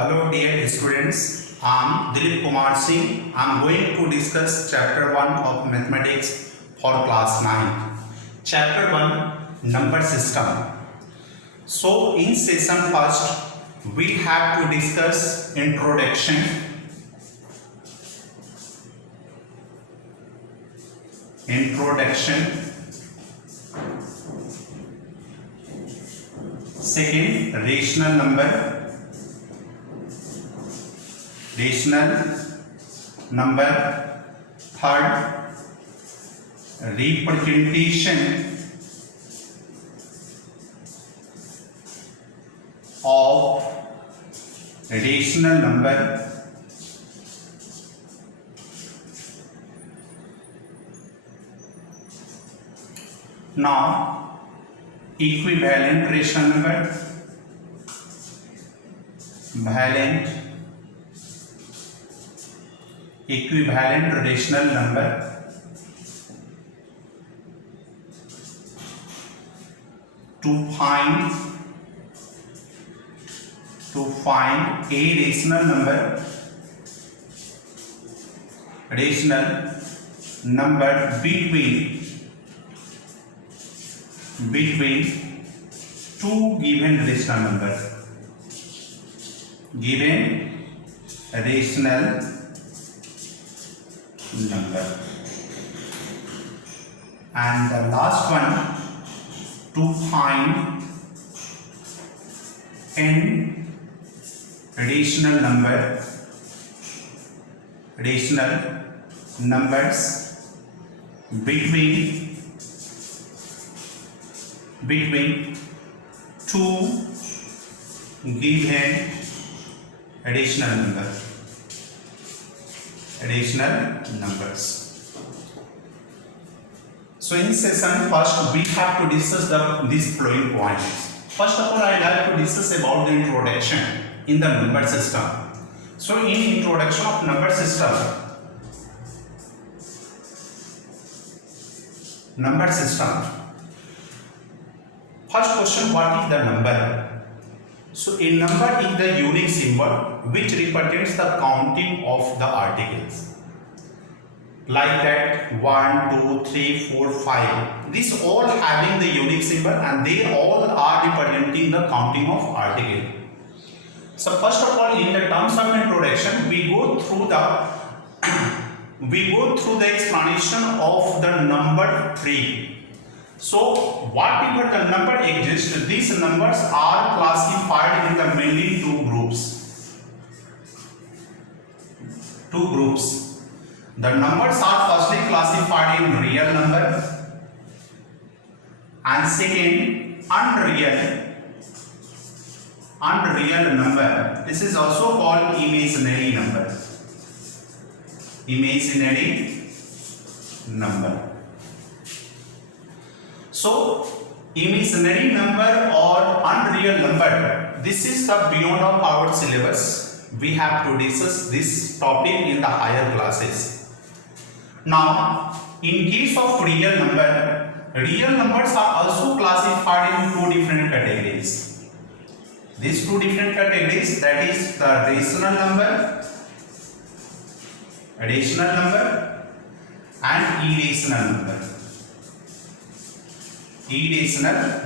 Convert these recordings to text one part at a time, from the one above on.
Hello dear students, I am Dilip Kumar Singh. I am going to discuss chapter 1 of mathematics for class 9. Chapter 1, number system. So in session first we have to discuss introduction, second rational number, third representation of rational number, now equivalent rational number, equivalent rational number, to find a rational number between two given rational number, and the last one to find n rational numbers between two given rational numbers. So in session first we have to discuss these following points. First of all, I like to discuss about the introduction in the number system. So in introduction of number system, first question, what is the number? So a number is the unique symbol which represents the counting of the articles. Like that 1, 2, 3, 4, 5. These all having the unique symbol and they all are representing the counting of article. So first of all, in the terms of introduction, we go through the explanation of the number 3. So whatever the number exists, these numbers are classified in the mainly two groups. The numbers are firstly classified in real number and second unreal number. This is also called imaginary number. So imaginary number or unreal number, this is the beyond of our syllabus. We have to discuss this topic in the higher classes. Now, in case of real numbers are also classified in two different categories. These two different categories, that is the rational number and irrational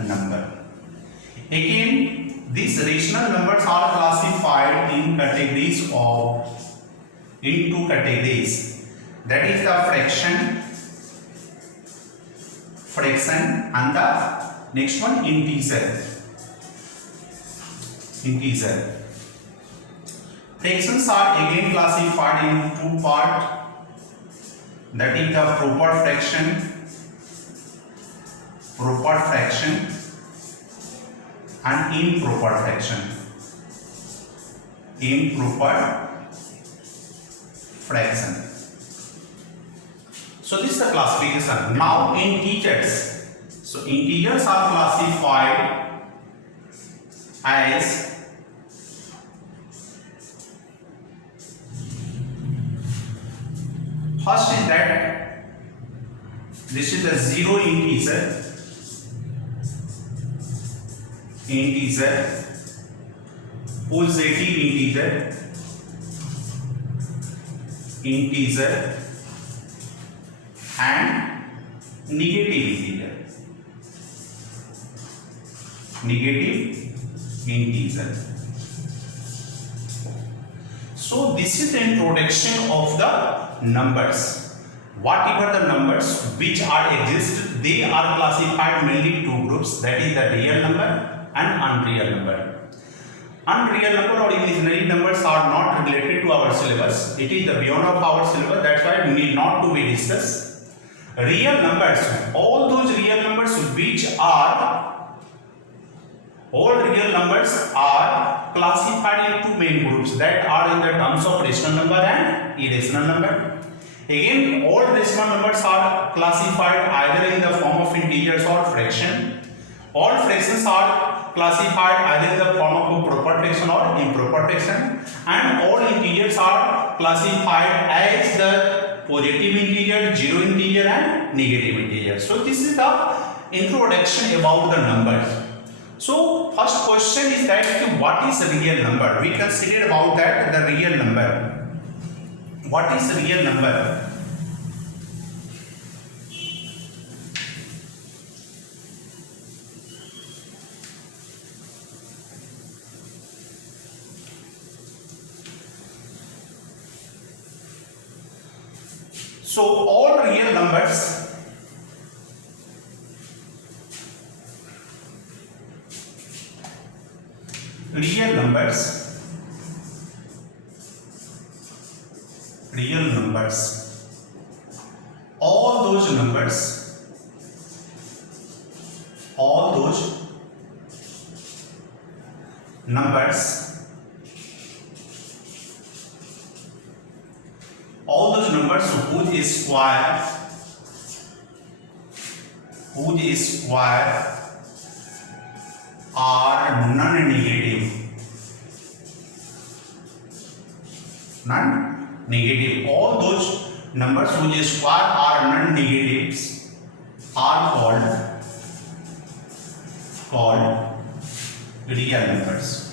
number. Again, these rational numbers are classified in two categories. That is the fraction and the next one integer. Fractions are again classified in two parts. That is the proper fraction and improper fraction. So this is the classification. Now integers. So integers are classified as first is that this is the zero integer positive integer and negative integer. So this is the introduction of the numbers. Whatever the numbers which are exist, they are classified mainly two groups, that is the real number and unreal number. Unreal number or imaginary numbers are not related to our syllabus. It is the beyond of our syllabus, that's why need not to be discussed. Real numbers, all those real numbers which are classified into main groups, that are in the terms of rational number and irrational number. Again, all rational numbers are classified either in the form of integers or fraction. All fractions are classified either in the form of proper fraction or improper fraction, and all integers are classified as the positive integer, zero integer and negative integer. So this is the introduction about the numbers. So first question is that what is a real number? We consider about that the real number. What is a real number? So all real numbers all those numbers whose square are non-negative. All those numbers whose square are non-negatives are called real numbers.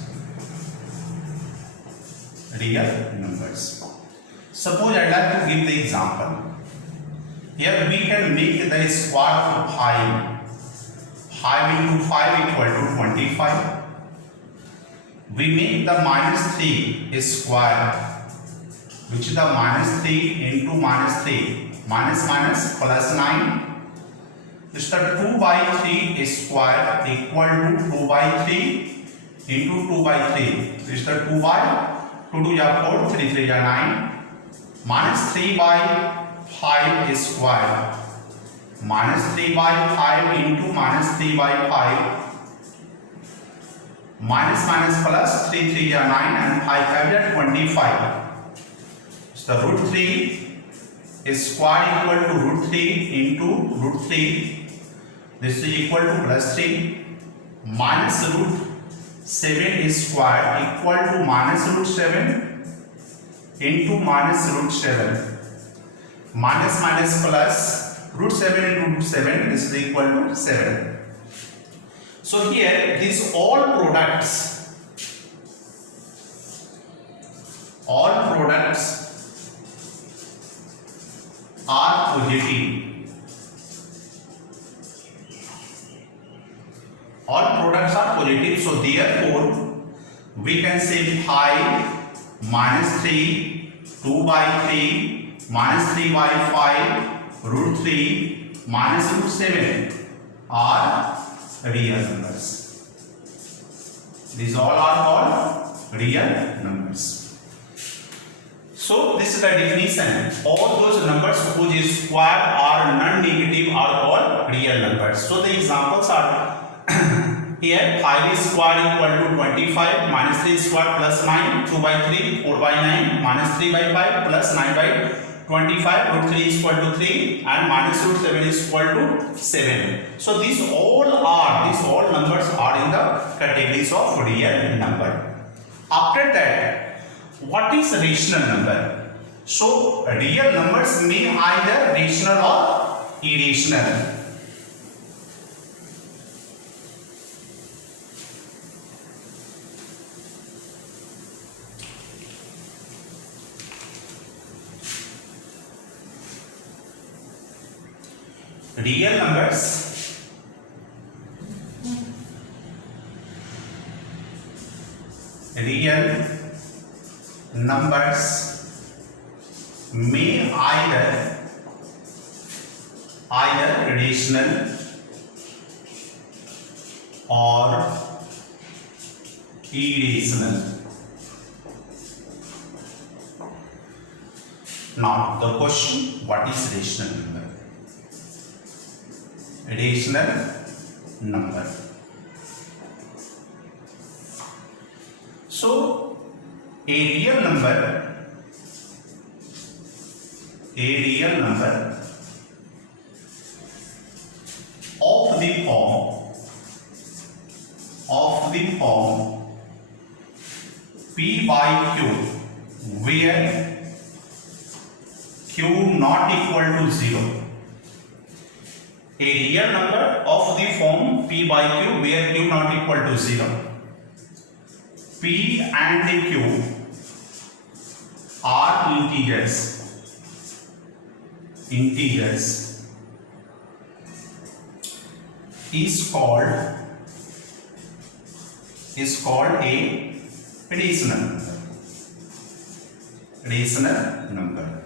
Suppose I'd like to give the example. Here we can make the square of 5. 5 into 5 equal to 25. We make the minus 3 square, which is the minus 3 into minus 3. Minus plus 9. This is the 2 by 3 square equal to 2 by 3 into 2 by 3. This is the 2 by 2 to 4, 3 3 9. Minus 3 by 5 square. Minus 3 by 5 into minus 3 by 5. Minus plus 3 3 9 and 5 5 25. So the root 3 square equal to root 3 into root 3. This is equal to plus 3. Minus root 7 square equal to minus root 7 into minus root 7. Minus plus root 7 into root 7 is equal to 7. So here these all products are positive. All products are positive. So therefore we can say 5 minus 3 2 by 3 minus 3 by 5 root 3 minus root 7 are real numbers. These all are called real numbers. So this is the definition. All those numbers whose square are non-negative are called real numbers. So the examples are here 5 square equal to 25, minus 3 square plus 9, 2 by 3, 4 by 9, minus 3 by 5 plus 9 by 25, root 3 is equal to 3 and minus root 7 is equal to 7. So these all numbers are in the categories of real number. After that, what is rational number? So real numbers mean either rational or irrational. real numbers may either rational or irrational. Now the question, what is rational number? Rational number. So a real number of the form P by Q, where Q not equal to 0. A real number of the form P by Q where Q not equal to 0. P and Q are integers is called a rational number.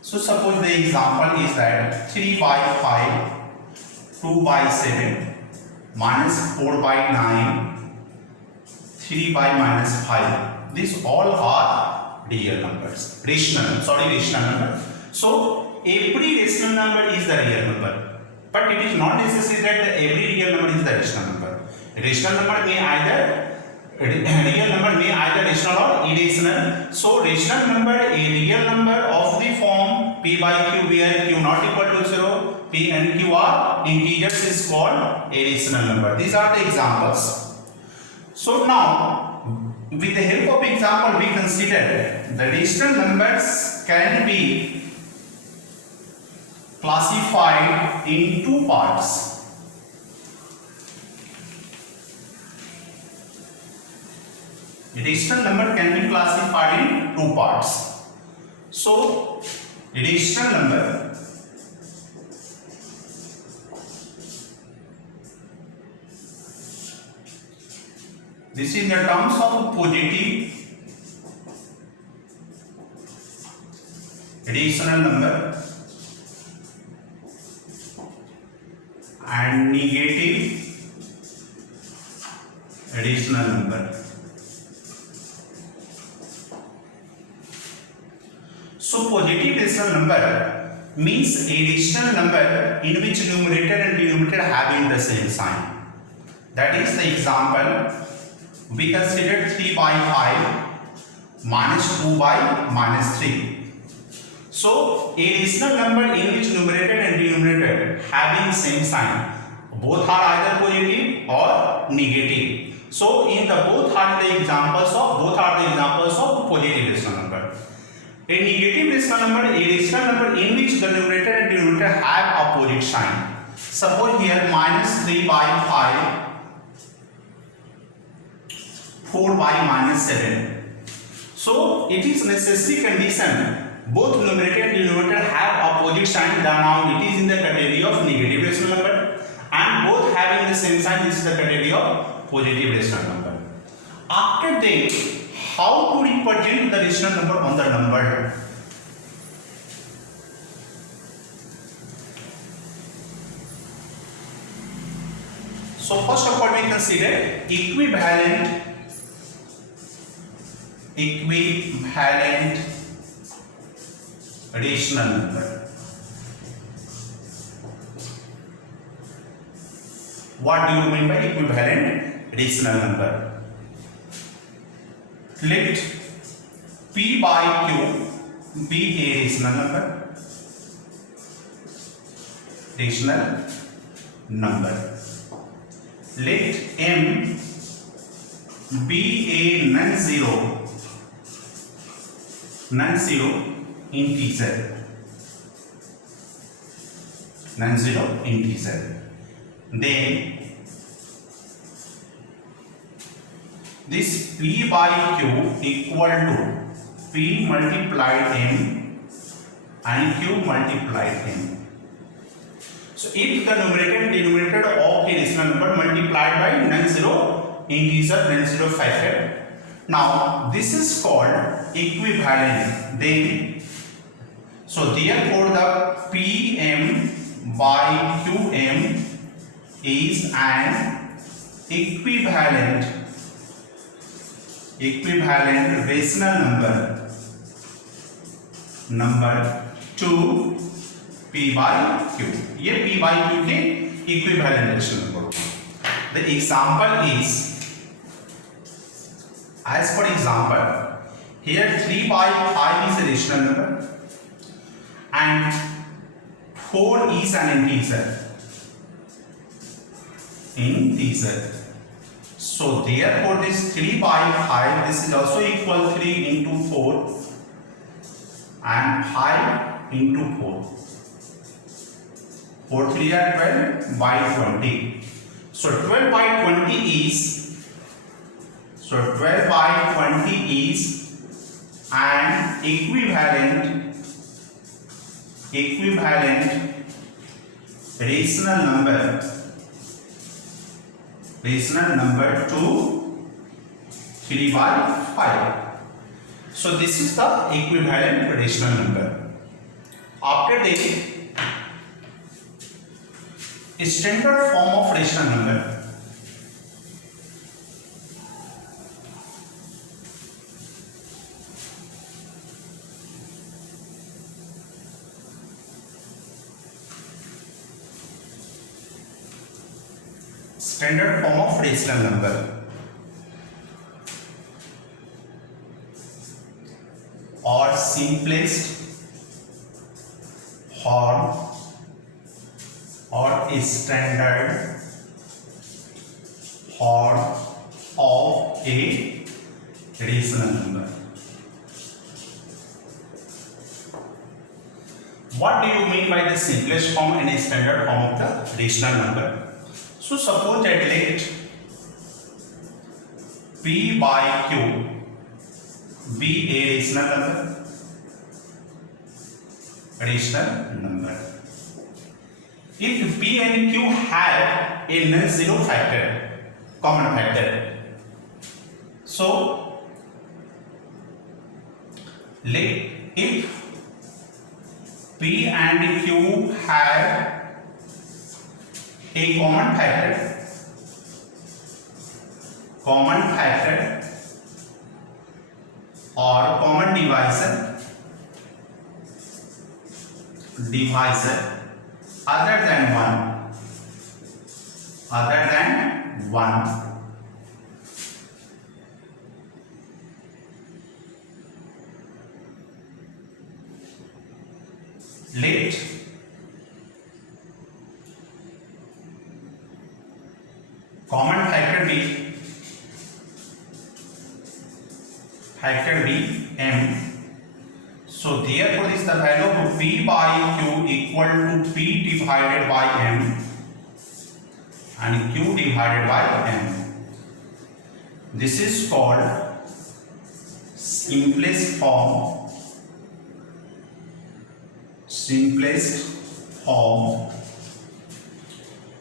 So suppose the example is that 3 by 5, 2 by 7, minus 4 by 9, 3 by minus 5. These all are real numbers. Rational number. So every rational number is the real number. But it is not necessary that every real number is the rational number. A rational number may either rational or irrational. So rational number, a real number of the form P by Q where Q not equal to 0, P and Q are integers is called a rational number. These are the examples. So now, with the help of example, we consider the rational numbers can be classified in two parts. Rational number can be classified in two parts. So, rational number this is in the terms of positive rational number and negative rational number. So positive rational number means a rational number in which numerator and denominator having the same sign. That is the example we considered 3 by 5 minus 2 by minus 3. So a rational number in which numerator and denominator having same sign, both are either positive or negative. So in the both are the examples of positive rational number. A negative rational number, a rational number in which the numerator and denominator have opposite sign. Suppose here minus 3 by 5, 4 by minus 7. So it is necessary condition both numerator and denominator have opposite sign. Now it is in the category of negative rational number, and both having the same sign. This is the category of positive rational number. After that, how to represent the rational number on the number? So first of all, we consider equivalent rational number. What do you mean by equivalent rational number? Let P by Q be a rational number. Let M be a non-zero integer. Then this P by Q equal to P multiplied M and Q multiplied M. So if the numerator and denominator of a rational number multiplied by non-zero integer, non-zero factor, now this is called equivalent. Then so therefore the Pm by Qm is an equivalent rational number to P by Q. ये P by Q के equivalent rational number. The example is, as for example, here 3 by 5 is a rational number and 4 is an integer. So therefore this 3 by 5, this is also equal 3 into 4 and 5 into 4. 4 3 are 12 by 20. So 12 by 20 is, an equivalent rational number to 3 by 5. So this is the equivalent rational number. After this, standard form of rational number. Standard form of rational number or simplest form or standard form of a rational number. What do you mean by the simplest form and standard form of the rational number? So suppose that let P by Q be a rational number. If P and Q have a non-zero factor, common factor, so if P and Q have a common factor or common divisor other than 1, let common factor be m. So therefore this is the value of P by Q equal to P divided by m and Q divided by m. This is called simplest form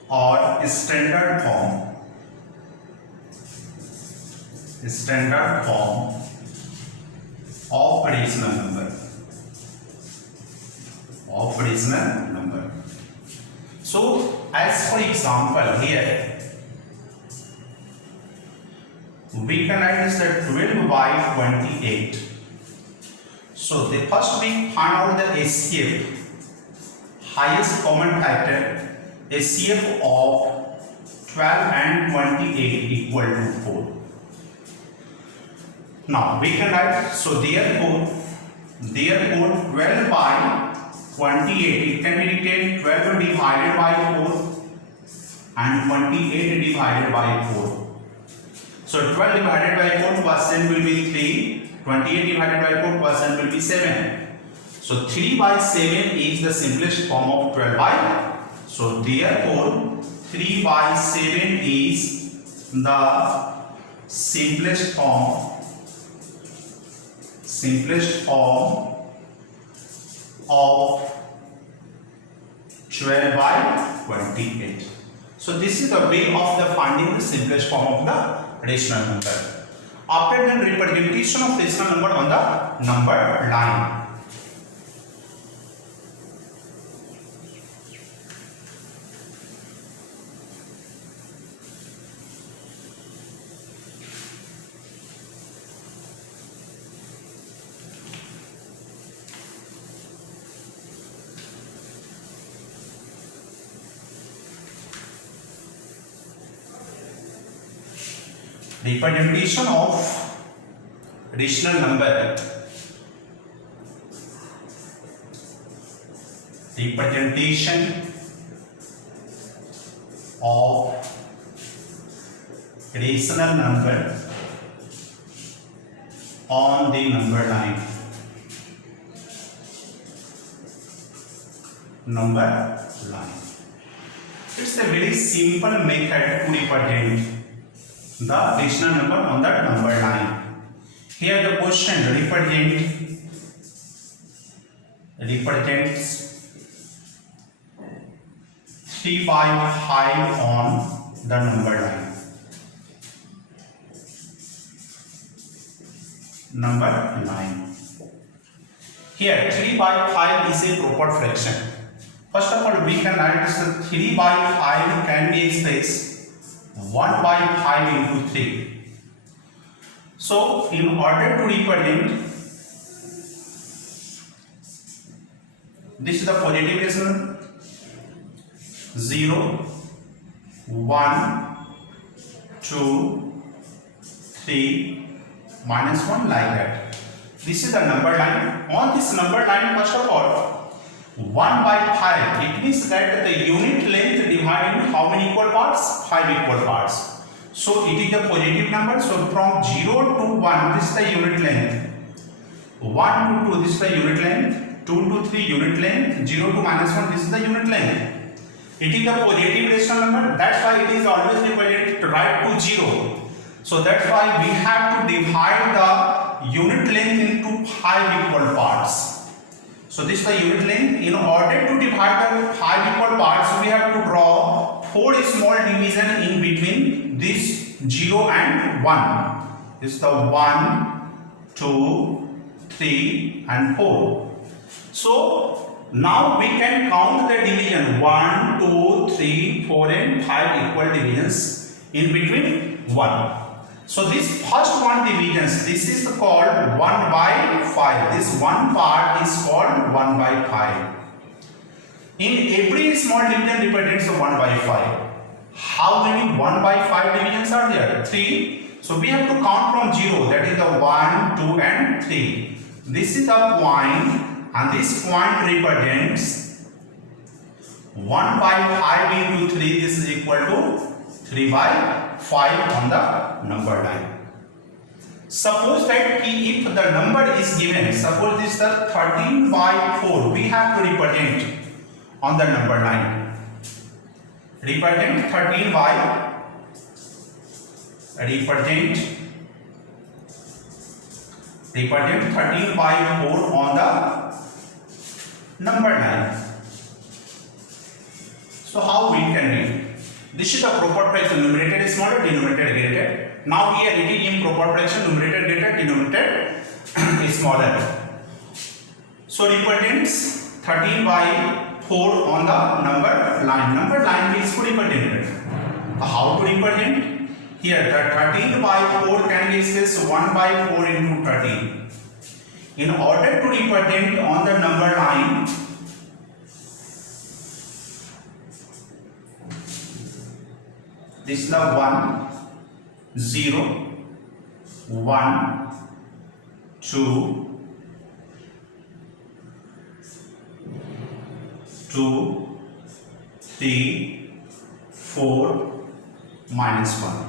or standard form of rational number. So as for example here we can write this that 12 by 28. So the first we find out the HCF, highest common factor, HCF of 12 and 28 equal to 4. Now we can write, so therefore 12 by 28, it can be written 12 divided by 4 and 28 divided by 4. So 12 divided by 4 percent will be 3, 28 divided by 4 percent will be 7. So 3 by 7 is the simplest form of 12 by. So therefore 3 by 7 is the simplest form of 12 by 28. So this is the way of the finding the simplest form of the rational number. After the representation of rational number on the number line. Representation of rational number. Representation of rational number on the number line. Number line. It's a very simple method to represent the rational number on the number line. Here the question represents 3 by 5 on the number line. Number line. Here 3 by 5 is a proper fraction. First of all, we can write this 3 by 5 can be expressed 1 by 5 into 3. So, in order to represent, this is the positive decimal 0, 1, 2, 3, minus 1 like that. This is the number line. On this number line, first of all, 1 by 5, it means that the unit length divided into how many equal parts? 5 equal parts. So it is a positive number. So from 0 to 1, this is the unit length. 1 to 2, this is the unit length. 2 to 3, unit length. 0 to minus 1, this is the unit length. It is a positive rational number. That's why it is always represented right to 0. So that's why we have to divide the unit length into 5 equal parts. So this is the unit length. In order to divide the 5 equal parts, we have to draw 4 small division in between this 0 and 1. This is the 1, 2, 3 and 4. So now we can count the division 1, 2, 3, 4 and 5 equal divisions in between 1. So this first one divisions, this is called 1 by 5. This one part is called 1 by 5. In every small division represents 1 by 5. How many 1 by 5 divisions are there? 3. So we have to count from 0. That is the 1, 2 and 3. This is the point and this point represents 1 by 5 into 3. This is equal to 3 by 5 on the number line. Suppose that if the number is given, suppose this is the 13 by 4, we have to represent on the number line. Represent 13 by 4 on the number line. So how we can read? This is the proper fraction, numerator is smaller, denominator greater. Now here it is improper fraction, numerator greater, denominator is smaller. So represents 13 by 4 on the number line. Number line is represented. How to represent? Here the 13 by 4 can be expressed 1 by 4 into 13. In order to represent on the number line, this is the 1, 0, 1, 2, 2, 3, 4, minus 1.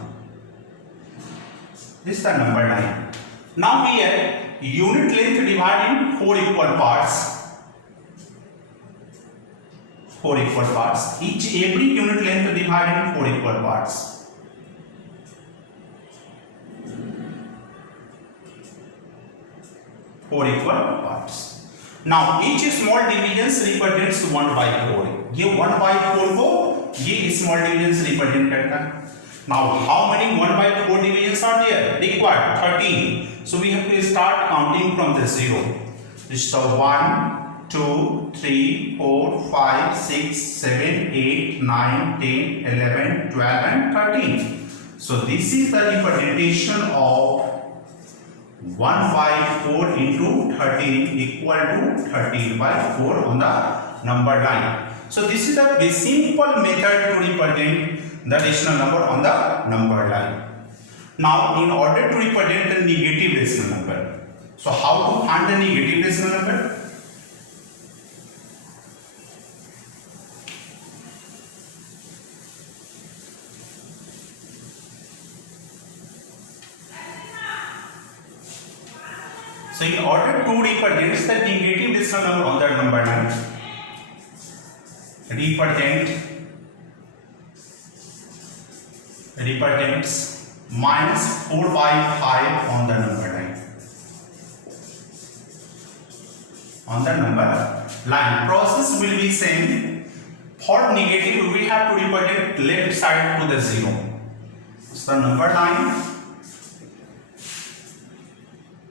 This is the number line. Now here unit length divided in 4 equal parts. 4 equal parts. Every unit length divided in 4 equal parts. Four equal parts. Now each small division represents 1 by 4. ये 1/4 को ये small division से represent करता है. Now how many 1/4 divisions are there? Required 13. So we have to start counting from the 0. This is 1, 2, 3, 4, 5, 6, 7, 8, 9, 10, 11, 12 and 13. So this is the representation of 1/4 into 13 equal to 13/4 on the number line. So this is a simple method to represent the rational number on the number line. Now in order to represent the negative rational number, so how to find the negative rational number? So in order to represent the negative rational number on the number line, represents -4/5 on the number line. On the number line, process will be same. For negative, we have to represent left side to the 0. So the number line.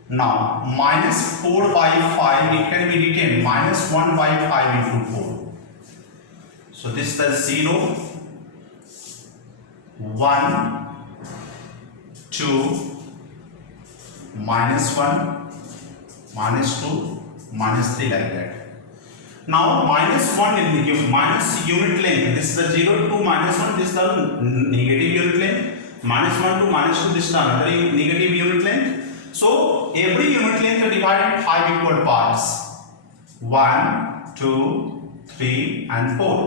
Now -4/5, it can be written -1/5 into 4. So this is the 0, 1, 2, -1, -2, -3 like that. Now -1 in the minus unit length. This is the 0 to -1. This is the negative unit length. -1 to -2. This is the another negative unit length. So every unit length is divided in 5 equal parts. 1, 2, 3 and 4.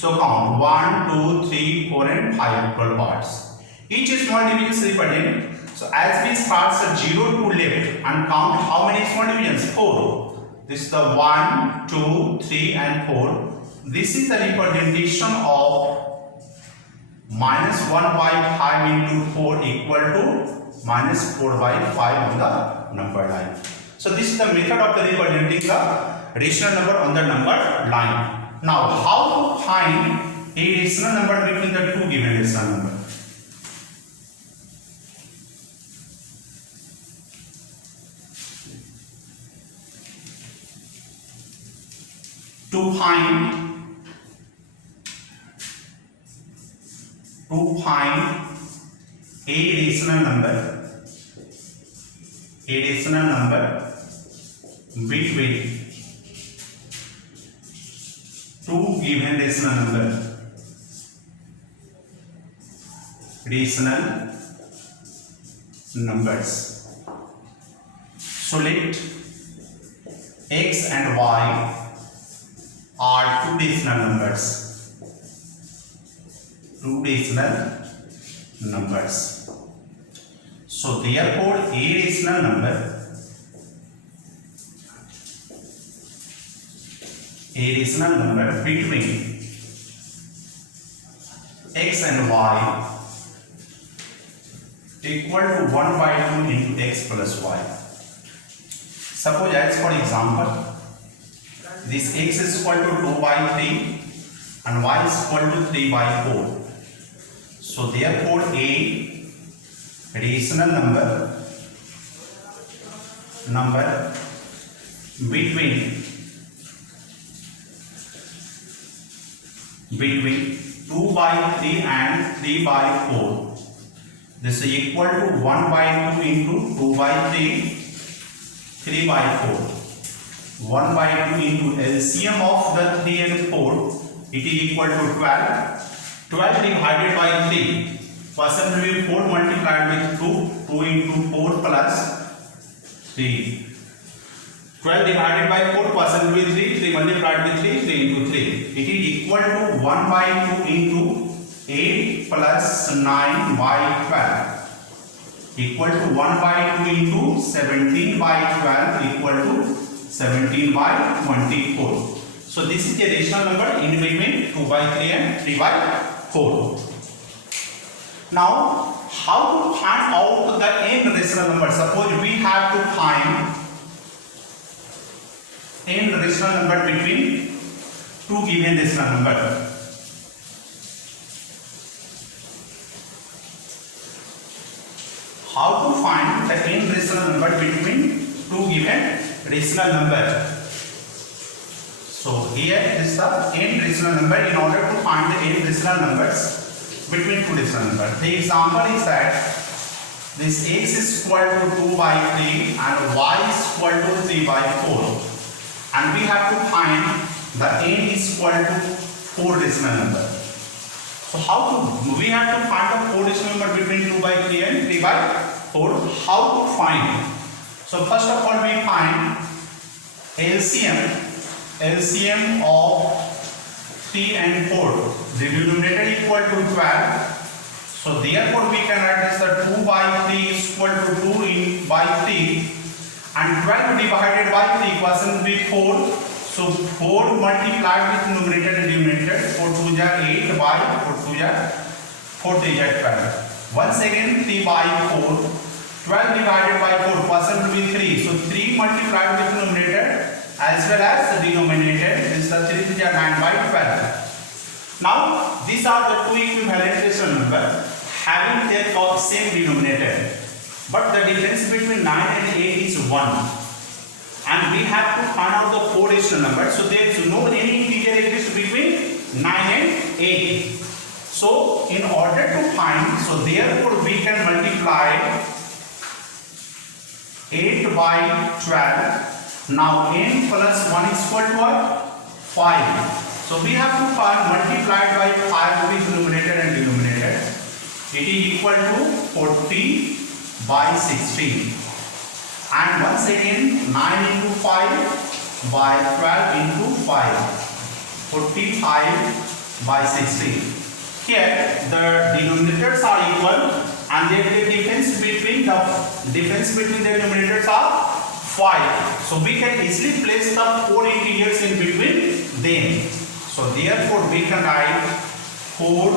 So count 1, 2, 3, 4 and 5 equal parts. Each small division is represented. So as we start from 0 to left and count how many small divisions? 4. This is the 1, 2, 3 and 4. This is the representation of -1/5 into 4 equal to -4/5 on the number line. So this is the method of the representing the rational number on the number line. Now how to find a rational number between the two given rational number? To find a rational number between two given rational numbers. So let x and y are two rational numbers. So therefore a rational number between x and y equal to 1/2 into x plus y. Suppose as for example, this x is equal to 2/3 and y is equal to 3/4. So therefore a rational number between 2/3 and 3/4, this is equal to 1/2 into 2/3, 3/4. 1/2 into LCM of the 3 and 4, it is equal to 12. 12 divided by 3, percent will be 4 multiplied with 2, 2 into 4 plus 3. 12 divided by 4, percent will be 3, 3 multiplied with 3, 3 into 3. It is equal to 1/2 into 8 plus 9/12 equal to 1/2 into 17/12 equal to 17/24. So this is the rational number in between 2/3 and 3/4. Now how to find out the n rational number? Suppose we have to find n rational number between two given rational number. How to find the n rational number between two given rational number? So here is the n rational number. In order to find the n rational numbers between two rational numbers, the example is that this x is equal to 2 by 3 and y is equal to 3 by 4, and we have to find the n is equal to 4 rational number. So how to, we have to find the 4 rational number between 2 by 3 and 3 by 4. How to find? So first of all we find LCM of 3 and 4. The denominator equal to 12. So therefore we can write this the 2 by 3 is equal to 2 by 3, and 12 divided by 3 equation will be 4. So 4 multiplied with numerator and denominator, 4 2 is 8 by 4 2 is 4 3 is 12. Once again 3 by 4, 12 divided by 4 equation will be 3. So 3 multiplied with numerator as well as the denominator, is the 3 3 is 9 by 12. Now these are the two equivalent rational numbers having their same denominator, but the difference between 9 and 8 is 1, and we have to find out the 4 rational numbers. So there is no any integer exists between 9 and 8. So in order to find, so therefore we can multiply 8 by 12. Now n plus 1 is equal to what? 5. So we have to find multiplied by 5 with numerator and denominator. It is equal to 40 by 16. And once again 9 into 5 by 12 into 5. 45 by 16. Here the denominators are equal, and the difference between the denominators are 5. So we can easily place the 4 integers in between them. So therefore we can write 4